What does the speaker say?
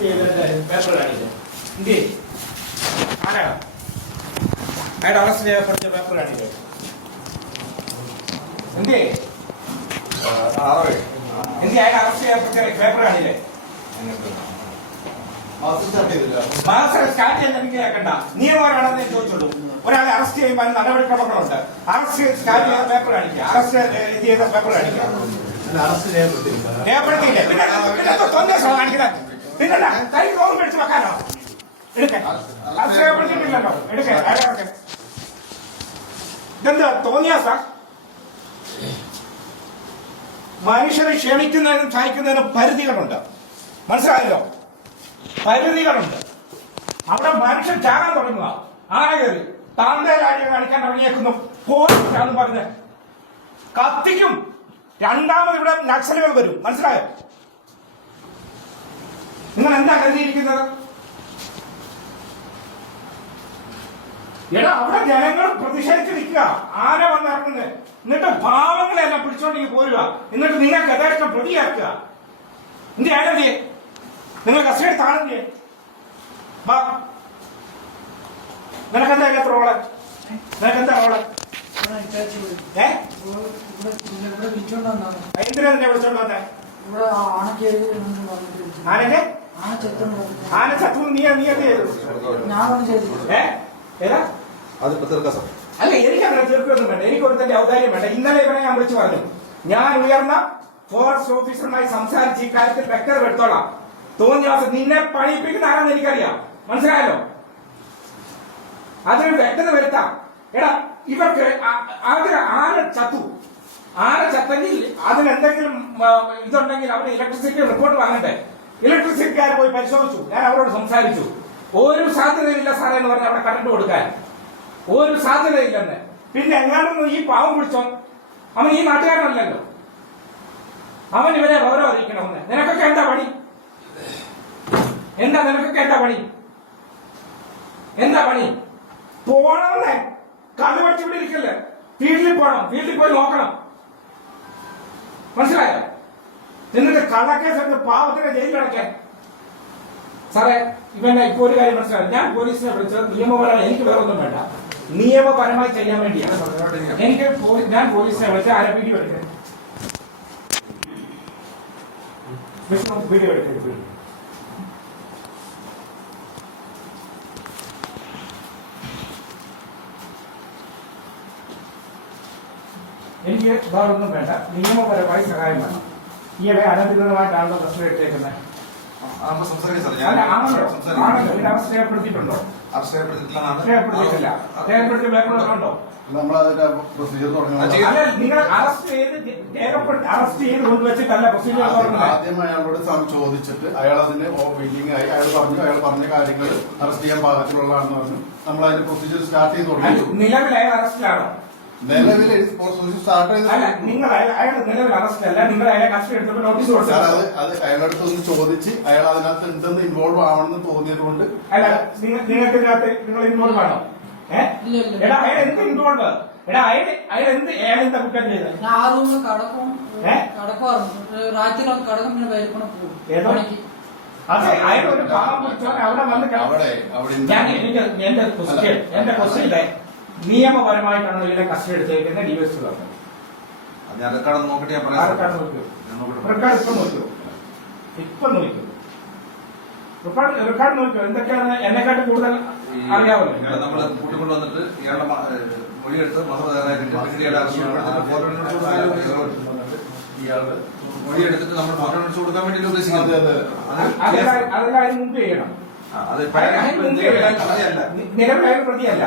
Arrest ചെയ്തതിന്റെ paper കാണിക്കുക. എന്ത് ആരാണ് അയാൾ അറസ്റ്റ് ചെയ്യപ്പെട്ട പേപ്പർ കാണിക്കുക? എന്ത് അയാൾ അറസ്റ്റ് ചെയ്യപ്പെട്ട പേപ്പർ കാണില്ലേ? സ്റ്റാർട്ട് ചെയ്യാൻ എനിക്ക് കേൾക്കണ്ട. നിയമപരമാണെന്ന് ചോദിച്ചോളൂ. ഒരാളെ അറസ്റ്റ് ചെയ്യുമ്പോൾ നടപടിക്രമങ്ങളുണ്ട്. അറസ്റ്റ് സ്റ്റാർട്ട് ചെയ്ത പേപ്പർ കാണിക്കുക. അറസ്റ്റ് ചെയ്ത പേപ്പർ കാണിക്കുക. രേഖപ്പെടുത്തിയില്ലേ? പിന്നല്ല കൈ റോൾ മേടിച്ച് വെക്കാനോ? എടുക്കാൻ അറസ്റ്റ് രേഖപ്പെടുത്തിയിട്ടില്ലല്ലോ. എടുക്കാൻ ഇതെന്താ തോന്നിയാസ? മനുഷ്യരെ ക്ഷമിക്കുന്നതിനും സഹിക്കുന്നതിനും പരിധികളുണ്ട്. മനസ്സിലായല്ലോ? പരിധികളുണ്ട്. അവിടെ മനുഷ്യൻ ചാകാൻ തുടങ്ങുക. ആന കയറി താന്തേലാഴിയെ കാണിക്കാൻ തുടങ്ങിയേക്കുന്നു. പോലീസാന്ന് പറഞ്ഞ് കത്തിക്കും. രണ്ടാമത് ഇവിടെ നക്സലുകൾ വരും. മനസ്സിലായോ? നിങ്ങൾ എന്താ കരുതിയിരിക്കുന്നത്? എടാ അവിടെ ജനങ്ങൾ പ്രതിഷേധിച്ച് നിൽക്കുക. ആന വന്നിറങ്ങുന്നത്. എന്നിട്ട് പാവങ്ങളെ എല്ലാം പിടിച്ചോണ്ടെങ്കിൽ പോരുക. എന്നിട്ട് നിങ്ങൾക്ക് യഥേഷ്ടം പ്രതിയാക്കുക. എന്ത് ആനന്ദി നിങ്ങൾ കസ്റ്റഡി താണെന്ത് നിനക്കെന്താ എത്ര റോള്? നിനക്കെന്താ റോള്? എന്തിനാ നിന്നെ വിളിച്ചോണ്ട് വന്നേ? ആനന്റെ ആന ചത്തു. നീ എന്ത് ചെയ്തു? ഏതാ അല്ല, എനിക്ക് അങ്ങനെ തീർക്കൊന്നും വേണ്ട. എനിക്ക് ഒരുത്തന്റെ ഔദാര്യം വേണ്ട. ഇന്നലെ ഇവരെ ഞാൻ വിളിച്ചു പറഞ്ഞു, ഞാൻ ഉയർന്ന ഫോറസ്റ്റ് ഓഫീസറുമായി സംസാരിച്ച് ഈ കാര്യത്തിൽ വ്യക്തത വരുത്തോളാം. തോന്നിയ ദിവസം നിന്നെ പണിയിപ്പിക്കുന്ന ആരാന്ന് എനിക്കറിയാം. മനസ്സിലായല്ലോ? അതിന് വ്യക്തത വരുത്താം. എടാ ഇവർക്ക് ആന ചത്തു. ആന ചത്തെങ്കിൽ അതിനെന്തെങ്കിലും ഇതുണ്ടെങ്കിൽ അവരുടെ ഇലക്ട്രിസിറ്റി റിപ്പോർട്ട് വാങ്ങണ്ടേ? ഇലക്ട്രിസിറ്റിക്കാർ പോയി പരിശോധിച്ചു. ഞാൻ അവരോട് സംസാരിച്ചു. ഒരു സാധ്യതയില്ല സാറേ എന്ന് പറഞ്ഞ് അവിടെ കറണ്ട് കൊടുക്കാൻ ഒരു സാധ്യതയില്ലെന്ന്. പിന്നെ എങ്ങാനൊന്നും ഈ പാവം പിടിച്ചോ? അവൻ ഈ നാട്ടുകാരനല്ലല്ലോ. അവൻ ഇവരെ ഓരോ അറിയിക്കണമെന്ന്. നിനക്കൊക്കെ എന്താ പണി? നിനക്കൊക്കെ എന്താ പണി? എന്താ പണി? പോണമെന്നേ. കണ്ണു പഠിച്ച് ഇവിടെ ഇരിക്കല്ലേ? ഫീൽഡിൽ പോകണം. ഫീൽഡിൽ പോയി നോക്കണം. മനസ്സിലായോ? എന്നിട്ട് കള്ളക്കേസ് പാവത്തിനെ ജയിലിലടക്കാൻ. സാറേ ഇവന്റെ ഇപ്പൊ ഒരു കാര്യം മനസ്സിലായി. ഞാൻ പോലീസിനെ വിളിച്ചത് നിയമപരമായി. എനിക്ക് വേറൊന്നും വേണ്ട. നിയമപരമായി ചെയ്യാൻ വേണ്ടിയാണ്. ഞാൻ പോലീസിനെ വിളിച്ച് ആരെ വീഡിയോ എടുക്കരുത്. വീഡിയോ എടുക്കരുത്. എനിക്ക് വേറൊന്നും വേണ്ട. നിയമപരമായി സഹായം വേണം. ഈയിടെ അനധികൃതമായിട്ടാണല്ലോ പ്രശ്നം എടുത്തേക്കുന്നത്. അറസ്റ്റ് രേഖപ്പെടുത്തിയിട്ടുണ്ടോ? രേഖപ്പെടുത്തിയിട്ടില്ല. രേഖപ്പെടുത്തിയ പേപ്പറുണ്ടോ? നിങ്ങൾ അറസ്റ്റ് ചെയ്ത് കൊണ്ടുവച്ചിട്ടല്ല പ്രൊസീജിയർ തുടങ്ങുന്നത്. ആദ്യം അയാളോട് ചോദിച്ചിട്ട് അയാൾ അതിന് വില്ലിംഗ് ആയി. അയാൾ പറഞ്ഞ കാര്യങ്ങൾ അറസ്റ്റ് ചെയ്യാൻ പാകത്തിലുള്ളതാണെന്ന് പറഞ്ഞു. നമ്മൾ അതിന്റെ പ്രൊസീജിയർ സ്റ്റാർട്ട് ചെയ്ത് തുടങ്ങി. നിലവിൽ അയാൾ അറസ്റ്റിലാണോ? നിലവിൽ സ്റ്റാർട്ട് ചെയ്ത് നിങ്ങൾ അയാൾ നിലവിൽ അറസ്റ്റ് അല്ല. നിങ്ങൾ അയാളെ കസ്റ്റഡി എടുത്തപ്പോൾ നോട്ടീസ് കൊടുത്തു. അത് അയാളടുത്ത് ഒന്ന് ചോദിച്ച് അയാൾ അതിനകത്ത് എന്തെന്ന് ഇൻവോൾവ് ആവണമെന്ന് തോന്നിയത് കൊണ്ട്. അല്ല നിങ്ങൾക്ക് ഇതിനകത്ത് നിങ്ങൾ ഇൻവോൾവ് ആണോ? എടാ അയാൾ എന്ത് ഇൻവോൾവ്? എടാ അയാൾ എന്താ കുറ്റം ചെയ്തത്? അതെ അയാൾ ഒരു പാവം പിടിച്ചോ അവിടെ വന്ന് എന്റെ ക്വസ്റ്റ്യൻ നിയമപരമായിട്ടാണ് ഇതിനെ കസ്റ്റഡി എടുത്തേക്കുന്നത്. ഡിവൈസ് പറഞ്ഞു റെക്കോർഡ് ഇപ്പൊ നോക്കൂ. റെക്കോർഡ് നോക്കൂ. എന്തൊക്കെയാണ് എന്നെക്കാട്ട് കൂടുതൽ അറിയാമല്ലോ. നമ്മള് കൂട്ടിക്കൊണ്ട് വന്നിട്ട് ഇയാളുടെ മൊഴിയെടുത്ത് മൊഴിയെടുത്തിട്ട് നമ്മൾ ഫോട്ടോ അടിച്ചു കൊടുക്കാൻ വേണ്ടി ഉദ്ദേശിക്കുന്നത്. അതെല്ലാം അതിന് മുമ്പ് ചെയ്യണം. നിലവിലായ പ്രതിയല്ല.